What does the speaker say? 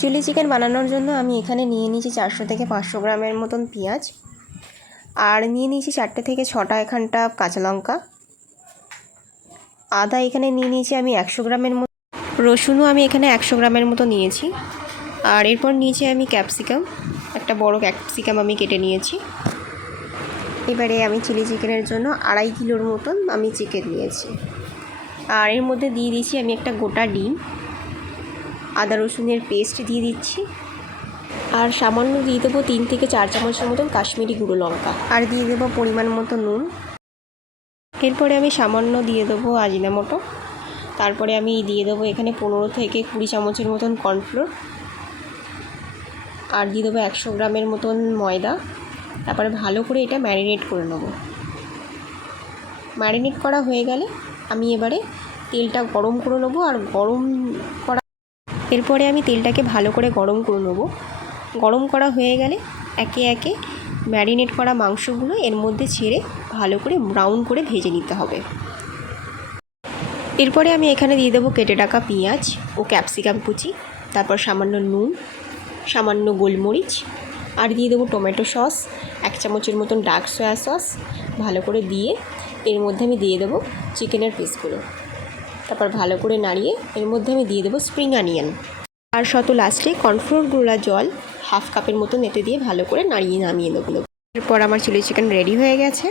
Chilli chicken বানানোর জন্য আমি এখানে নিয়ে নিয়েছি 400 থেকে 500 গ্রামের মতন পেঁয়াজ, আর নিয়ে নিয়েছি 4 থেকে 6টা এখানটা কাঁচা লঙ্কা। আদা এখানে নিয়ে নিয়েছি আমি 100 গ্রামের মতো, রসুনও আমি এখানে 100 গ্রামের মতো নিয়েছি। আর এরপর নিয়েছি আমি ক্যাপসিকাম, একটা বড় ক্যাপসিকাম আমি কেটে নিয়েছি। এবারে আমি চিলি চিকেনের জন্য 2.5 কিলোর মতন আমি চিকেন নিয়েছি। আর এর মধ্যে দিয়ে দিয়েছি আমি একটা গোটা ডিম, আদা রসুনের পেস্ট দিয়ে দিচ্ছি, আর সামান্য দিয়ে দেবো 3 থেকে 4 চামচের মতন কাশ্মীরি গুঁড়ো লঙ্কা, আর দিয়ে দেবো পরিমাণ মতো নুন। এরপরে আমি সামান্য দিয়ে দেবো আজিনামোটো। তারপরে আমি দিয়ে দেবো এখানে 15 থেকে 20 চামচের মতন কর্নফ্লোর, আর দিয়ে দেবো 100 গ্রামের মতন ময়দা। তারপরে ভালো করে এটা ম্যারিনেট করে নেব। ম্যারিনেট করা হয়ে গেলে আমি এবারে তেলটা গরম করে নেবো। আর এরপরে আমি তেলটাকে ভালো করে গরম করে নেব। গরম করা হয়ে গেলে একে একে ম্যারিনেট করা মাংসগুলো এর মধ্যে ছেড়ে ভালো করে ব্রাউন করে ভেজে নিতে হবে। এরপরে আমি এখানে দিয়ে দেবো কেটে রাখা পেঁয়াজ ও ক্যাপসিকাম কুচি, তারপর সামান্য নুন, সামান্য গোলমরিচ, আর দিয়ে দেবো টমেটো সস, 1 চামচের মতন ডার্ক সয়া সস। ভালো করে দিয়ে এর মধ্যে আমি দিয়ে দেবো চিকেনের পিসগুলো। তারপর ভালো করে নাড়িয়ে এর মধ্যে আমি দিয়ে দেবো স্প্রিং অনিয়ন, আর লাস্টে কর্নফ্লোর গুঁড়া জল 1/2 কাপের মতন এতে দিয়ে ভালো করে নামিয়ে নেবো। এরপর আমার চিলি চিকেন রেডি হয়ে গেছে।